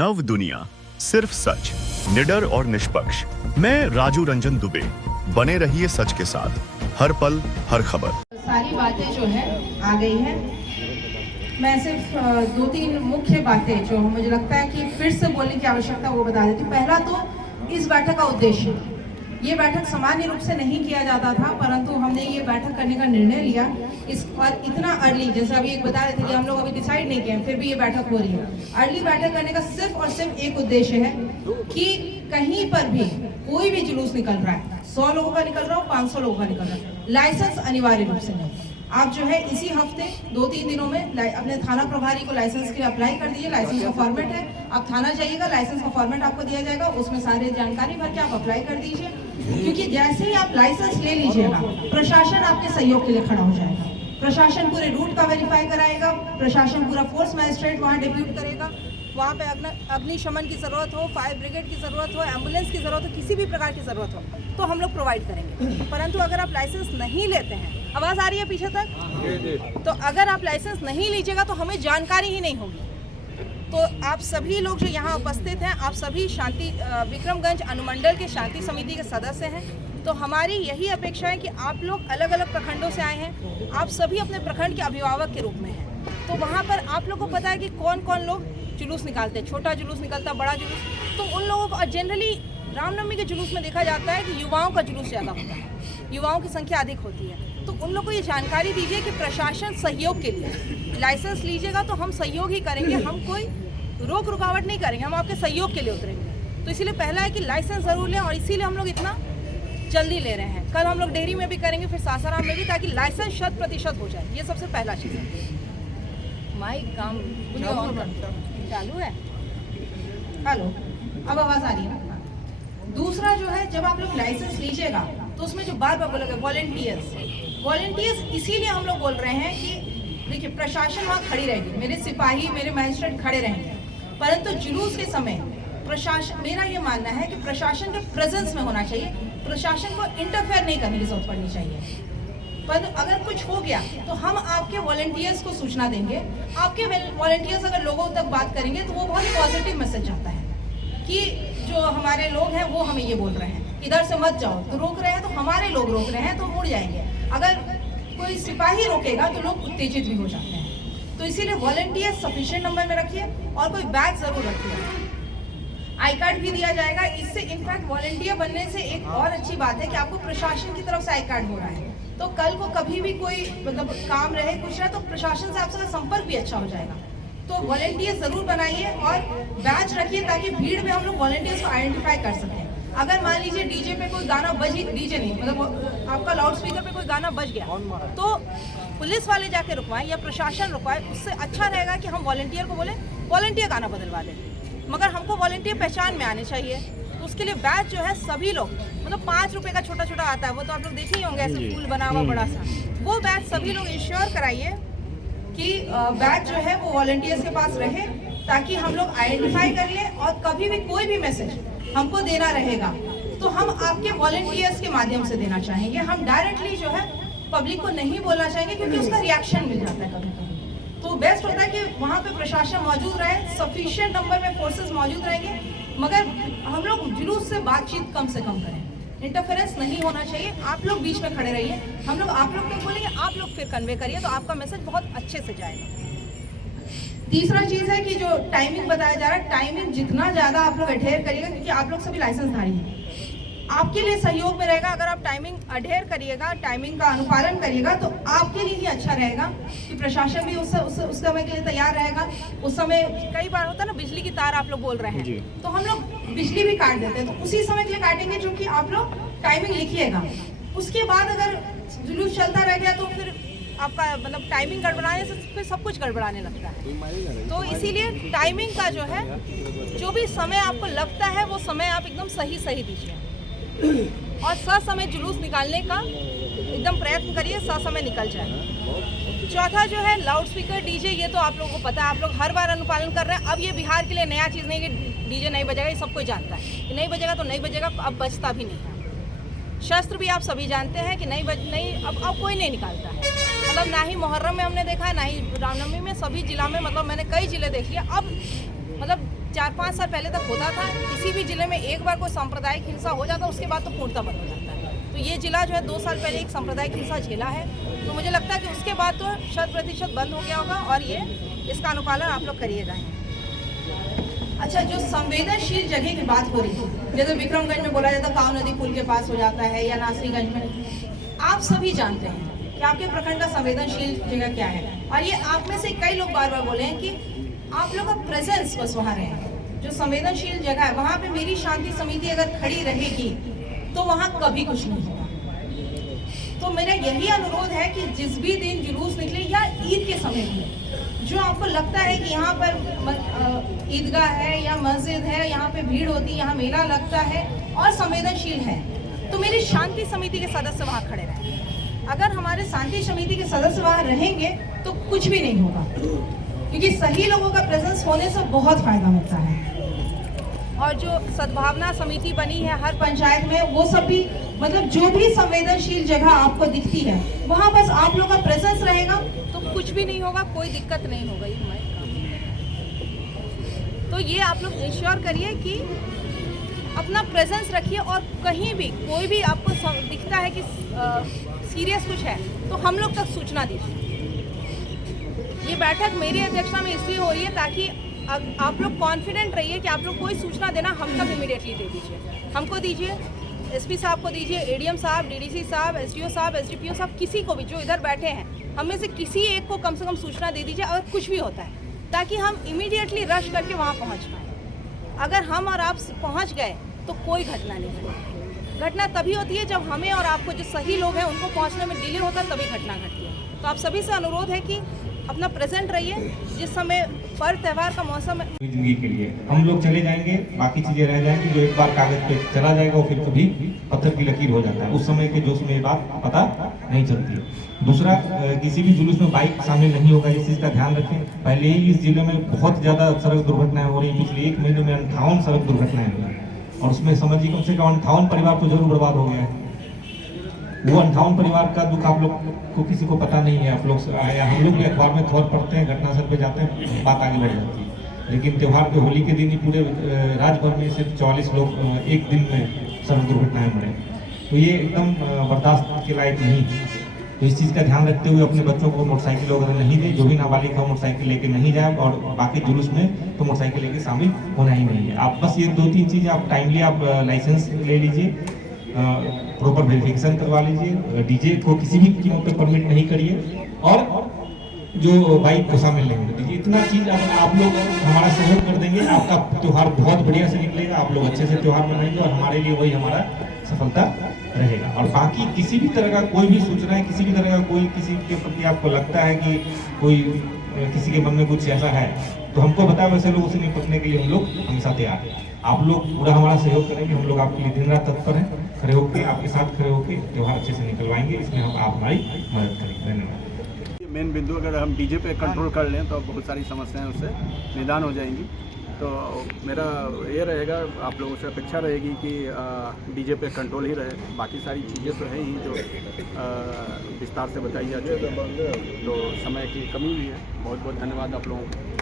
नव दुनिया, सिर्फ सच, निडर और निष्पक्ष। मैं राजू रंजन दुबे। बने रहिए सच के साथ, हर पल हर खबर। सारी बातें जो है आ गई हैं। मैं सिर्फ 2-3 मुख्य बातें जो मुझे लगता है कि फिर से बोलने की आवश्यकता वो बता देती हूँ। पहला तो इस बैठक का उद्देश्य, ये बैठक सामान्य रूप से नहीं किया जाता था, परंतु हमने ये बैठक करने का निर्णय लिया इस और इतना अर्ली, जैसे अभी एक बता रहे थे कि हम लोग अभी डिसाइड नहीं किए, फिर भी ये बैठक हो रही है। अर्ली बैठक करने का सिर्फ और सिर्फ एक उद्देश्य है कि कहीं पर भी कोई भी जुलूस निकल रहा है, 100 लोगों का निकल रहा हो, 500 लोगों का निकल रहा है, लाइसेंस अनिवार्य रूप से नहीं। आप जो है इसी हफ्ते 2-3 दिनों में अपने थाना प्रभारी को लाइसेंस के लिए अप्लाई कर दीजिए। लाइसेंस का फॉर्मेट है, आप थाना जाइएगा, लाइसेंस का फॉर्मेट आपको दिया जाएगा, उसमें सारे जानकारी भर के आप अप्लाई कर दीजिए। क्योंकि जैसे ही आप लाइसेंस ले लीजिएगा, प्रशासन आपके सहयोग के लिए खड़ा हो जाएगा। प्रशासन पूरे रूट का वेरीफाई कराएगा, प्रशासन पूरा फोर्स मजिस्ट्रेट वहाँ डिप्यूट करेगा। वहाँ पे अग्निशमन की ज़रूरत हो, फायर ब्रिगेड की ज़रूरत हो, एम्बुलेंस की ज़रूरत हो, किसी भी प्रकार की ज़रूरत हो तो हम लोग प्रोवाइड करेंगे। परंतु अगर आप लाइसेंस नहीं लेते हैं, आवाज़ आ रही है पीछे तक, तो अगर आप लाइसेंस नहीं लीजिएगा तो हमें जानकारी ही नहीं होगी। तो आप सभी लोग जो यहाँ उपस्थित हैं, आप सभी विक्रमगंज अनुमंडल के शांति समिति के सदस्य हैं। तो हमारी यही अपेक्षा है कि आप लोग अलग अलग प्रखंडों से आए हैं, आप सभी अपने प्रखंड के अभिभावक के रूप में हैं। तो वहाँ पर आप लोग को पता है कि कौन कौन लोग जुलूस निकालते हैं, छोटा जुलूस निकलता है, बड़ा जुलूस। तो उन लोगों को जनरली रामनवमी के जुलूस में देखा जाता है कि युवाओं का जुलूस ज़्यादा होता है, युवाओं की संख्या अधिक होती है। तो उन लोगों को ये जानकारी दीजिए कि प्रशासन सहयोग के लिए, लाइसेंस लीजिएगा तो हम सहयोग ही करेंगे, हम कोई रोक रुकावट नहीं करेंगे, हम आपके सहयोग के लिए उतरेंगे। तो इसीलिए पहला है कि लाइसेंस ज़रूर लें, और इसीलिए हम लोग इतना जल्दी ले रहे हैं। कल हम लोग डेहरी में भी करेंगे, फिर सासाराम में भी, ताकि लाइसेंस 100% हो जाए। ये सबसे पहला चीज़ है। माइक काम चालू है, हेलो, अब आवाज़ आ रही है ना। दूसरा जो है, जब आप लोग लाइसेंस लीजिएगा तो उसमें जो बार बार बोलोगे वॉलेंटियर्स, इसीलिए हम लोग बोल रहे हैं कि देखिए प्रशासन वहाँ खड़ी रहेगी, मेरे सिपाही, मेरे मजिस्ट्रेट खड़े रहेंगे, परंतु जुलूस के समय प्रशासन, मेरा ये मानना है कि प्रशासन के प्रेजेंस में होना चाहिए, प्रशासन को इंटरफेयर नहीं करने की जरूरत पड़नी चाहिए। पर अगर कुछ हो गया तो हम आपके वॉलेंटियर्स को सूचना देंगे। आपके वॉलेंटियर्स अगर लोगों तक बात करेंगे तो वो बहुत पॉजिटिव मैसेज जाता है कि जो हमारे लोग हैं वो हमें ये बोल रहे हैं, इधर से मत जाओ, तो रोक रहे हैं, तो हमारे लोग रोक रहे हैं तो मुड़ जाएंगे। अगर कोई सिपाही रोकेगा तो लोग उत्तेजित भी हो जाते हैं। तो इसीलिए वॉलेंटियर्स सफिशिएंट नंबर में रखिए, और कोई बैग जरूर रखिए। आई कार्ड भी दिया जाएगा। इससे इनफैक्ट वॉलेंटियर बनने से एक और अच्छी बात है कि आपको प्रशासन की तरफ से आई कार्ड हो रहा है, तो कल को कभी भी कोई मतलब काम रहे, कुछ रहे, तो प्रशासन से आपसे संपर्क भी अच्छा हो जाएगा। तो वॉलेंटियर जरूर बनाइए और बैच रखिए, ताकि भीड़ में हम लोग वॉलेंटियर्स को आइडेंटिफाई कर सकें। अगर मान लीजिए डीजे पे कोई गाना डीजे नहीं, मतलब आपका लाउड स्पीकर पे कोई गाना बज गया, तो पुलिस वाले जाके रुकवाएं या प्रशासन रुकवाए, उससे अच्छा रहेगा कि हम वॉलेंटियर को बोले वॉलेंटियर गाना बदलवा दें। मगर हमको वॉलेंटियर पहचान में आने चाहिए, तो उसके लिए बैच जो है सभी लोग, मतलब 5 रुपए का छोटा छोटा आता है, वो तो आप लोग देखे ही होंगे, ऐसे फूल बना हुआ बड़ा सा, वो बैच सभी लोग इंश्योर कराइए कि बैच जो है वो वॉलेंटियर्स के पास रहे, ताकि हम लोग आइडेंटिफाई कर लें, और कभी भी कोई भी मैसेज हमको देना रहेगा तो हम आपके वॉलेंटियर्स के माध्यम से देना चाहेंगे। हम डायरेक्टली जो है पब्लिक को नहीं बोलना चाहेंगे, क्योंकि उसका रिएक्शन मिल जाता है कभी कभी। तो बेस्ट होता है कि वहाँ पे प्रशासन मौजूद रहे, सफिशिएंट नंबर में फोर्सेस मौजूद रहेंगे, मगर हम लोग जुलूस से बातचीत कम से कम करें, इंटरफेरेंस नहीं होना चाहिए। आप लोग बीच में खड़े रहिए, हम लोग आप लोग तक बोलेंगे, आप लोग फिर कन्वे करिए, तो आपका मैसेज बहुत अच्छे से जाएगा। तीसरा चीज़ है कि जो टाइमिंग बताया जा रहा है, टाइमिंग जितना ज़्यादा आप लोग अडेयर करिएगा, क्योंकि आप लोग सभी लाइसेंसधारी हैं, आपके लिए सहयोग में रहेगा। अगर आप टाइमिंग अडेयर करिएगा, टाइमिंग का अनुपालन करिएगा, तो आपके लिए ही अच्छा रहेगा कि प्रशासन भी उस समय के लिए तैयार रहेगा। उस समय कई बार होता है ना, बिजली की तार आप लोग बोल रहे हैं, तो हम लोग बिजली भी काट देते हैं, तो उसी समय के लिए काटेंगे, जो कि आप लोग टाइमिंग लिखिएगा। उसके बाद अगर जुलूस चलता रह गया तो फिर आपका मतलब टाइमिंग गड़बड़ाने से फिर सब कुछ गड़बड़ाने लगता है। तो इसीलिए टाइमिंग का जो है, जो भी समय आपको लगता है वो समय आप एकदम सही दीजिए, और समय जुलूस निकालने का एकदम प्रयत्न करिए, समय निकल जाए। चौथा जो है लाउड स्पीकर डीजे, ये तो आप लोगों को पता है, आप लोग हर बार अनुपालन कर रहे हैं। अब ये बिहार के लिए नया चीज़ नहीं कि डीजे नहीं बजेगा, ये सब कोई जानता है कि नहीं बजेगा तो नहीं बजेगा, अब बजता भी नहीं है। शस्त्र भी आप सभी जानते हैं कि अब कोई नहीं निकालता है, मतलब ना ही मुहर्रम में हमने देखा है, ना ही रामनवमी में। सभी जिला में, मतलब मैंने कई जिले देख लिया, अब मतलब 4-5 साल पहले तक होता था। किसी भी जिले में एक बार कोई सांप्रदायिक हिंसा हो जाता है, उसके बाद तो पूर्णतः बंद हो जाता है। तो ये जिला जो है 2 साल पहले एक सांप्रदायिक हिंसा झेला है, तो मुझे लगता है कि उसके बाद तो 100% बंद हो गया होगा और ये इसका अनुपालन आप लोग करिएगा। अच्छा, जो संवेदनशील जगह की बात हो रही है, जैसे विक्रमगंज में बोला जाता है काव नदी पुल के पास हो जाता है, या नासरीगंज में, आप सभी जानते हैं कि आपके प्रखंड का संवेदनशील जगह क्या है। और ये आप में से कई लोग बार बार बोले हैं कि आप लोग का प्रेजेंस बस वहाँ रहे। जो संवेदनशील जगह है वहाँ पे मेरी शांति समिति अगर खड़ी रहेगी तो वहाँ कभी कुछ नहीं होगा। तो मेरा यही अनुरोध है कि जिस भी दिन जुलूस निकले या ईद के समय में, जो आपको लगता है कि यहाँ पर ईदगाह है या मस्जिद है, यहाँ पे भीड़ होती है, यहाँ मेला लगता है और संवेदनशील है, तो मेरी शांति समिति के सदस्य वहाँ खड़े रहें। अगर हमारे शांति समिति के सदस्य वहाँ रहेंगे तो कुछ भी नहीं होगा, क्योंकि सही लोगों का प्रेजेंस होने से बहुत फायदा होता है। और जो सद्भावना समिति बनी है हर पंचायत में, वो सब भी मतलब जो भी संवेदनशील जगह आपको दिखती है वहाँ बस आप लोग का प्रेजेंस रहेगा तो कुछ भी नहीं होगा, कोई दिक्कत नहीं होगा। तो ये आप लोग इंश्योर करिए कि अपना प्रेजेंस रखिए, और कहीं भी कोई भी आपको दिखता है कि सीरियस कुछ है तो हम लोग तक सूचना दीजिए। ये बैठक मेरी अध्यक्षता में इसलिए हो रही है ताकि आप लोग कॉन्फिडेंट रहिए कि आप लोग कोई सूचना देना हम तक इमीडिएटली दे दीजिए। हमको दीजिए, एसपी साहब को दीजिए, एडीएम साहब, डीडीसी साहब, एसडीओ साहब, एसडीपीओ साहब, किसी को भी जो इधर बैठे हैं, हम में से किसी एक को कम से कम सूचना दे दीजिए अगर कुछ भी होता है, ताकि हम इमीडिएटली रश करके वहाँ पहुँच पाएँ। अगर हम और आप पहुँच गए तो कोई घटना नहीं घटी। घटना तभी होती है जब हमें और आपको, जो सही लोग हैं, उनको पहुँचने में डिले होता है, तभी घटना घटती है। तो आप सभी से अनुरोध है कि अपना प्रेजेंट रहिए। जिस समय पर्व त्यौहार का मौसम है, जिंदगी के लिए हम लोग चले जाएंगे, बाकी चीजें रह जाएंगी। जो एक बार कागज पे चला जाएगा वो फिर कभी पत्थर की लकीर हो जाता है। उस समय के जोश में ये बात पता नहीं चलती है। दूसरा, किसी भी जुलूस में बाइक शामिल नहीं होगा, इस चीज का ध्यान रखें। पहले ही इस जिले में बहुत ज्यादा सड़क दुर्घटनाएं हो रही है। पिछले 1 महीने में 58 सड़क दुर्घटनाएं हुई, और उसमें समझिए कम से कम 58 परिवार तो जरूर बर्बाद हो गया है। वो 58 परिवार का दुख आप लोग को किसी को पता नहीं है। आप लोग हम लोग भी अखबार में खबर पढ़ते हैं, घटनास्थल पे जाते हैं, बात आगे बढ़ जाती है। लेकिन त्यौहार के होली के दिन ही पूरे राज्य भर में सिर्फ 44 लोग एक दिन में सड़क दुर्घटनाएं मरे। तो ये एकदम बर्दाश्त के लायक नहीं है। तो इस चीज़ का ध्यान रखते हुए अपने बच्चों को मोटरसाइकिल वगैरह नहीं दे। जो भी नाबालिग है मोटरसाइकिल लेके नहीं जाए, और बाकी जुलूस में तो मोटरसाइकिल लेके शामिल होना ही नहीं है। आप बस ये 2-3 चीज़ें आप टाइमली आप लाइसेंस ले लीजिए, प्रॉपर वेरिफिकेशन करवा लीजिए, डीजे को किसी भी कीमत पे परमिट नहीं करिए, और जो बाइक को शामिल नहीं होने दीजिए। इतना चीज अगर आप लोग हमारा सहयोग कर देंगे, आपका त्यौहार बहुत बढ़िया से निकलेगा, आप लोग अच्छे से त्यौहार मनाएंगे, और हमारे लिए वही हमारा सफलता रहेगा। और बाकी किसी भी तरह का कोई भी सूचना है, किसी भी तरह का कोई किसी के प्रति आपको लगता है कि कोई किसी के मन में कुछ ऐसा है, तो हमको बताओ। वैसे लोग उसे निपटने के लिए हम लोग हमेशा तैयार हैं। आप लोग पूरा हमारा सहयोग करेंगे, हम लोग आपके लिए दिन रात तत्पर हैं। खड़े होकर आपके साथ खड़े होकर त्यौहार अच्छे से निकलवाएंगे, इसमें हम आप हमारी मदद करेंगे। धन्यवाद। मेन बिंदु अगर हम डीजे पे कंट्रोल कर लें तो बहुत सारी समस्याएं उससे निदान हो जाएंगी। तो मेरा ये रहेगा, आप लोगों से अपेक्षा रहेगी कि डीजे पे कंट्रोल ही रहे। बाकी सारी चीज़ें तो है ही जो विस्तार से बताई जाती है, तो समय की कमी भी है। बहुत बहुत धन्यवाद आप लोगों को।